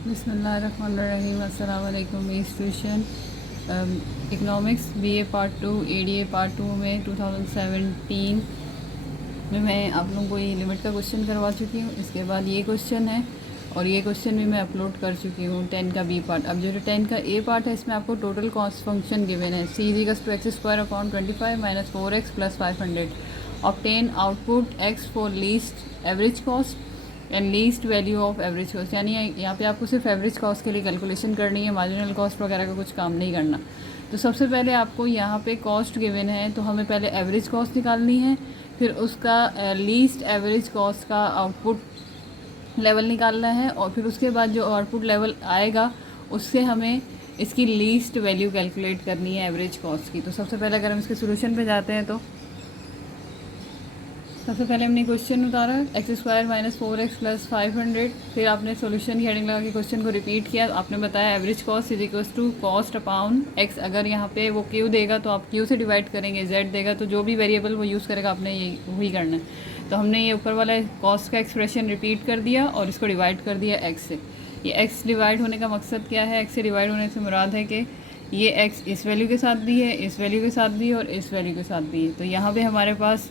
बिस्मिल्लाहिर्रहमानिर्रहीम। अस्सलाम वालेकुम। मेरी tuition economics BA part 2 ADA part 2 में 2017 में मैं आप लोगों को ये लिमिट का क्वेश्चन करवा चुकी हूँ। इसके बाद ये क्वेश्चन है और ये क्वेश्चन भी मैं अपलोड कर चुकी हूँ 10 का बी पार्ट। अब जो 10 का ए पार्ट है इसमें आपको टोटल कॉस्ट फंक्शन गिवन है C equals to x square upon 25 minus 4x plus 500 obtain output x for least average cost and least value of average cost. यानी यहाँ पे आपको सिर्फ एवरेज कॉस्ट के लिए कैलकुलेशन करनी है, मार्जिनल कॉस्ट वगैरह का कुछ काम नहीं करना। तो सबसे पहले आपको यहाँ पे कॉस्ट गिवन है तो हमें पहले एवरेज कॉस्ट निकालनी है, फिर उसका लीस्ट एवरेज कॉस्ट का आउटपुट लेवल निकालना है और फिर उसके बाद जो आउटपुट लेवल आएगा उससे हमें इसकी लीस्ट वैल्यू कैलकुलेट करनी है एवरेज कॉस्ट की। तो सबसे पहले अगर हम इसके सोल्यूशन पे जाते हैं तो सबसे पहले हमने क्वेश्चन उतारा x square minus 4x plus 500, फिर आपने सॉल्यूशन की हेडिंग लगा के क्वेश्चन को रिपीट किया। आपने बताया average cost is equals to cost upon x. अगर यहाँ पे वो क्यू देगा तो आप क्यू से डिवाइड करेंगे, जेड देगा तो जो भी वेरिएबल वो यूज़ करेगा आपने ये वही करना है। तो हमने ये ऊपर वाला कॉस्ट का एक्सप्रेशन रिपीट कर दिया और इसको डिवाइड कर दिया एक्स से। ये एक्स डिवाइड होने का मकसद क्या है? एक्स से डिवाइड होने से मुराद है कि ये एक्स इस वैल्यू के साथ भी है, इस वैल्यू के साथ भी है और इस वैल्यू के साथ भी है। तो यहाँ पे हमारे पास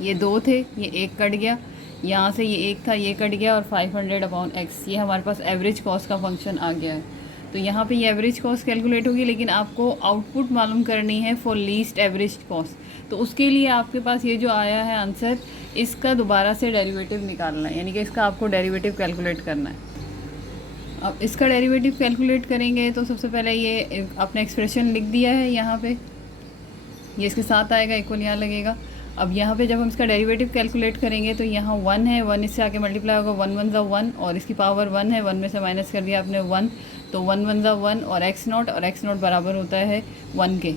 ये 2 थे, ये 1 कट गया, यहाँ से ये 1 था, ये कट गया और 500 अपॉन एक्स, ये हमारे पास एवरेज कॉस्ट का फंक्शन आ गया है। तो यहाँ पे ये एवरेज कॉस्ट कैलकुलेट होगी, लेकिन आपको आउटपुट मालूम करनी है फॉर लीस्ट एवरेज कॉस्ट। तो उसके लिए आपके पास ये जो आया है आंसर, इसका दोबारा से डेरिवेटिव निकालना है, यानी कि इसका आपको डेरिवेटिव कैलकुलेट करना है। अब इसका डेरिवेटिव कैलकुलेट करेंगे तो सबसे पहले ये आपने एक्सप्रेशन लिख दिया है यहाँ पे, ये इसके साथ आएगा, इक्वल यहाँ लगेगा। अब यहाँ पे जब हम इसका डेरिवेटिव कैलकुलेट करेंगे तो यहाँ 1 है, 1 इससे आके मल्टीप्लाई होगा, 1 1 ज़ा 1 और इसकी पावर 1 है, 1 में से माइनस कर दिया आपने 1, तो 1 1 ज़ा 1 और x नॉट बराबर होता है 1 के।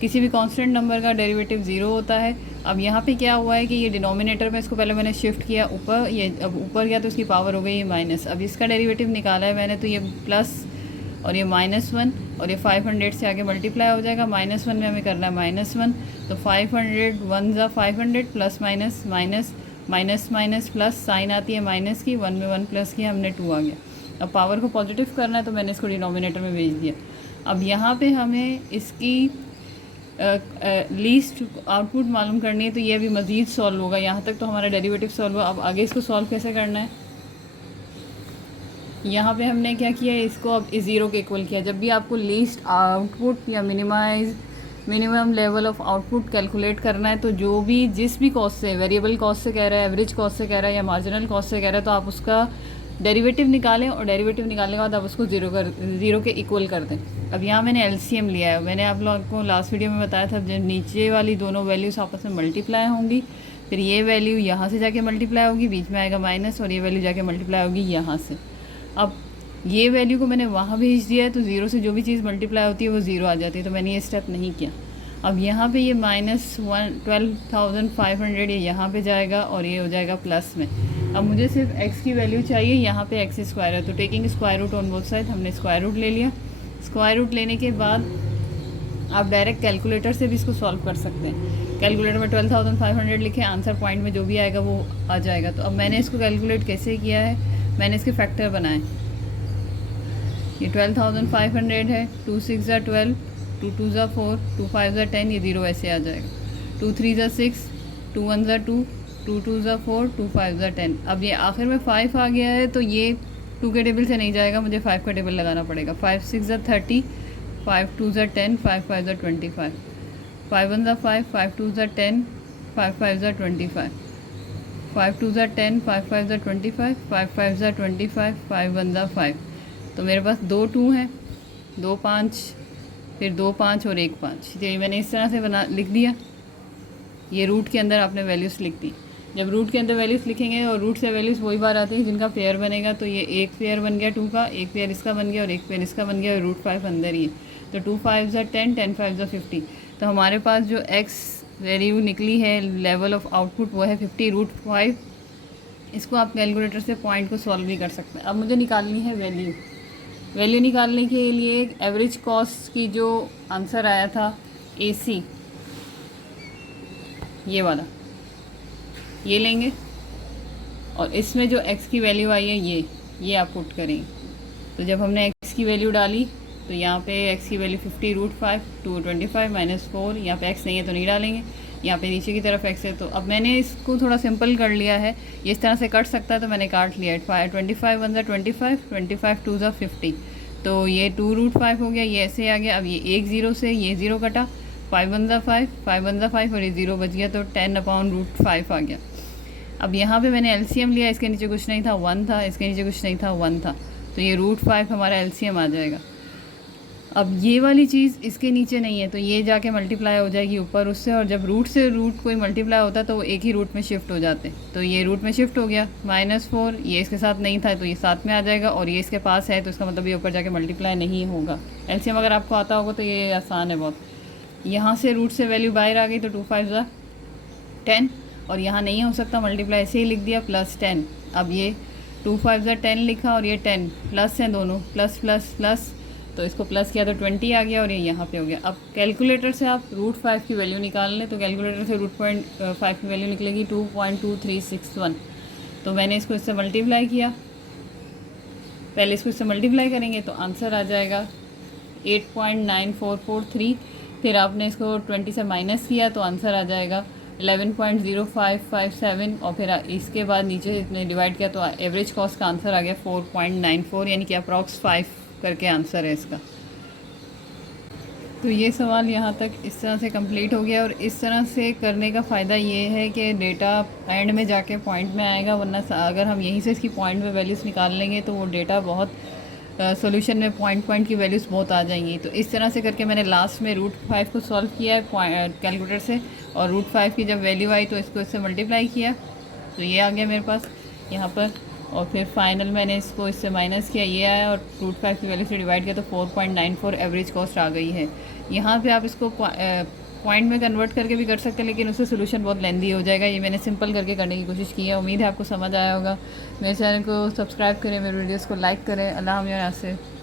किसी भी कांस्टेंट नंबर का डेरिवेटिव 0 होता है। अब यहाँ पे क्या हुआ है कि ये डिनोमिनेटर में इसको पहले मैंने शिफ्ट किया ऊपर, ये अब ऊपर गया तो इसकी पावर हो गई ये माइनस। अब इसका डेरिवेटिव निकाला है मैंने तो ये प्लस और ये -1 और ये 500 से आगे मल्टीप्लाई हो जाएगा। -1 में हमें करना है -1, तो 500 1 ज़ा 500 plus minus minus minus minus plus sign आती है माइनस की, 1 में 1 प्लस किया हमने 2 आ गया। अब पावर को पॉजिटिव करना है तो मैंने इसको डिनोमिनेटर में भेज दिया। अब यहाँ पे हमें इसकी लीस्ट आउटपुट मालूम करनी है, तो ये अभी मज़ीद सॉल्व होगा। यहाँ तक तो हमारा डेरिवेटिव सॉल्व हुआ। अब आगे इसको सॉल्व कैसे करना है, यहाँ पे हमने क्या किया है, इसको अब 0 के इक्वल किया। जब भी आपको लीस्ट आउटपुट या minimum level of output calculate करना है तो जो भी जिस भी कॉस्ट से, वेरिएबल कॉस्ट से कह रहा है, एवरेज कॉस्ट से कह रहा है या मार्जिनल कॉस्ट से कह रहा है, तो आप उसका डेरिवेटिव निकालें और डेरिवेटिव निकालने के बाद आप उसको 0 के इक्वल कर दें। अब यहाँ मैंने एलसीएम लिया है। मैंने आप लोगों को लास्ट वीडियो में बताया था जब नीचे वाली दोनों वैल्यूज आपस में मल्टीप्लाई होंगी, फिर ये वैल्यू यहाँ से जाके मल्टीप्लाई होगी, बीच में आएगा माइनस और ये वैल्यू जाके मल्टीप्लाई होगी यहाँ से। अब ये वैल्यू को मैंने वहाँ भेज दिया है तो 0 से जो भी चीज़ मल्टीप्लाई होती है वो 0 आ जाती है, तो मैंने ये स्टेप नहीं किया। अब यहाँ पे ये -12,500 ये यहाँ पे जाएगा और ये हो जाएगा प्लस में। अब मुझे सिर्फ x की वैल्यू चाहिए, यहाँ पे x स्क्वायर है तो taking square root on both side, हमने स्क्वायर रूट ले लिया। स्क्वायर रूट लेने के बाद आप डायरेक्ट कैलकुलेटर से भी इसको सॉल्व कर सकते हैं। कैलकुलेटर में 12,500 लिखे, आंसर पॉइंट में जो भी आएगा वो आ जाएगा। तो अब मैंने इसको कैलकुलेट कैसे किया है, मैंने इसके फैक्टर बनाए। ये 12,500 है, 2 6 ज़ा 12, 2 2 ज़ा 4, 2 5 ज़ा 10, ये 0 ऐसे आ जाएगा। 2 3 ज़ा 6, 2 1 ज़ा 2, 2 2 ज़ा 4, 2 5 ज़ा 10। अब ये आखिर में 5 आ गया है तो ये 2 के टेबल से नहीं जाएगा, मुझे 5 का टेबल लगाना पड़ेगा। 5 6 ज़ा 30, 5 2 ज़ा 10, 5 5 ज़ा 25, 5 1 ज़ा 5, 5 2 ज़ा 10, 5 5 ज़ा 25, 5 2 ज़ा 10, 5 5 ज़ा 25, 5 5 ज़ा 25, 5 1 ज़ा 5। तो मेरे पास 2 2 हैं, 2 5, फिर 2 5 और 1 5। तो ये मैंने इस तरह से लिख दिया। ये रूट के अंदर आपने वैल्यूज़ लिख दी। जब रूट के अंदर वैल्यूज़ लिखेंगे और रूट से वैल्यूज़ वही बार आती है जिनका पेयर बनेगा, तो ये एक पेयर बन गया 2 का, एक पेयर इसका बन गया और एक पेयर इसका बन गया और रूट 5 अंदर ही है। तो 2 5 ज़ा 10, 10 5 ज़ा 50। तो हमारे पास जो x वैल्यू निकली है लेवल ऑफ आउटपुट वो है 50 रूट 5। इसको आप कैलकुलेटर से पॉइंट को सॉल्व भी कर सकते हैं। अब मुझे निकालनी है वैल्यू निकालने के लिए एवरेज कॉस्ट की जो आंसर आया था AC, ये वाला, ये लेंगे और इसमें जो x की वैल्यू आई है ये आप पुट करेंगे। तो जब हमने x की वैल्यू डाली तो यहाँ पे x की वैल्यू 50√5 225 -4, यहाँ पे x नहीं है तो नहीं डालेंगे, यहाँ पे नीचे की तरफ x है। तो अब मैंने इसको थोड़ा सिंपल कर लिया है, ये इस तरह से कट सकता है तो मैंने काट लिया है। 25 1 25, 25 2 50, तो ये 2√5 हो गया, ये ऐसे आ गया। अब ये एक ज़ीरो से ये ज़ीरो कटा, 5 1 5, 5 1 5 और ये ज़ीरो बच गया, तो 10/√5 आ गया। अब यहाँ पे मैंने एलसीएम लिया, इसके नीचे कुछ नहीं था 1 था, इसके नीचे कुछ नहीं था 1 था, तो ये √5 हमारा एलसीएम आ जाएगा। अब ये वाली चीज़ इसके नीचे नहीं है तो ये जाके मल्टीप्लाई हो जाएगी ऊपर उससे, और जब रूट से रूट कोई मल्टीप्लाई होता है तो वो एक ही रूट में शिफ्ट हो जाते, तो ये रूट में शिफ्ट हो गया। -4 ये इसके साथ नहीं था तो ये साथ में आ जाएगा, और ये इसके पास है तो इसका मतलब ये ऊपर जाके मल्टीप्लाई नहीं होगा। एलसीएम अगर आपको आता होगा तो ये आसान है बहुत। यहाँ से रूट से वैल्यू बाहर आ गई तो 2 5 10, और यहाँ नहीं हो सकता मल्टीप्लाई, ऐसे ही लिख दिया +10। अब ये 2 5 10 लिखा और ये 10 प्लस हैं दोनों, प्लस प्लस प्लस, तो इसको प्लस किया तो 20 आ गया और ये यहाँ पे हो गया। अब कैलकुलेटर से आप √5 की वैल्यू निकाल लें, तो कैलकुलेटर से √5 की वैल्यू निकलेगी 2.2361। तो मैंने इसको इससे मल्टीप्लाई किया, पहले इसको इससे मल्टीप्लाई करेंगे तो आंसर आ जाएगा 8.9443। फिर आपने इसको 20 से माइनस किया तो आंसर आ जाएगा 11.0557, और फिर इसके बाद नीचे इतने डिवाइड किया तो एवरेज कॉस्ट का आंसर आ गया 4.94, यानी कि अप्रॉक्स 5 करके आंसर है इसका। तो ये सवाल यहाँ तक इस तरह से कंप्लीट हो गया, और इस तरह से करने का फ़ायदा ये है कि डेटा एंड में जाके पॉइंट में आएगा, वरना अगर हम यहीं से इसकी पॉइंट में वैल्यूज़ निकाल लेंगे तो वो डेटा बहुत सॉल्यूशन में पॉइंट की वैल्यूज़ बहुत आ जाएंगी। तो इस तरह से करके मैंने लास्ट में √5 को सॉल्व किया है कैलकुलेटर से, और √5 की जब वैल्यू आई तो इसको इससे मल्टीप्लाई किया तो ये आ गया मेरे पास यहाँ पर, और फिर फाइनल मैंने इसको इससे माइनस किया, ये आया, और √5 की वैल्यू से डिवाइड किया तो 4.94 एवरेज कॉस्ट आ गई है। यहाँ पे आप इसको पॉइंट में कन्वर्ट करके भी कर सकते हैं, लेकिन उससे सोल्यूशन बहुत लेंदी हो जाएगा। ये मैंने सिंपल करके करने की कोशिश की है। उम्मीद है आपको समझ आया होगा। मेरे चैनल को सब्सक्राइब करें, मेरे वीडियोज़ को लाइक करें। अल्लाह हाफ़िज़।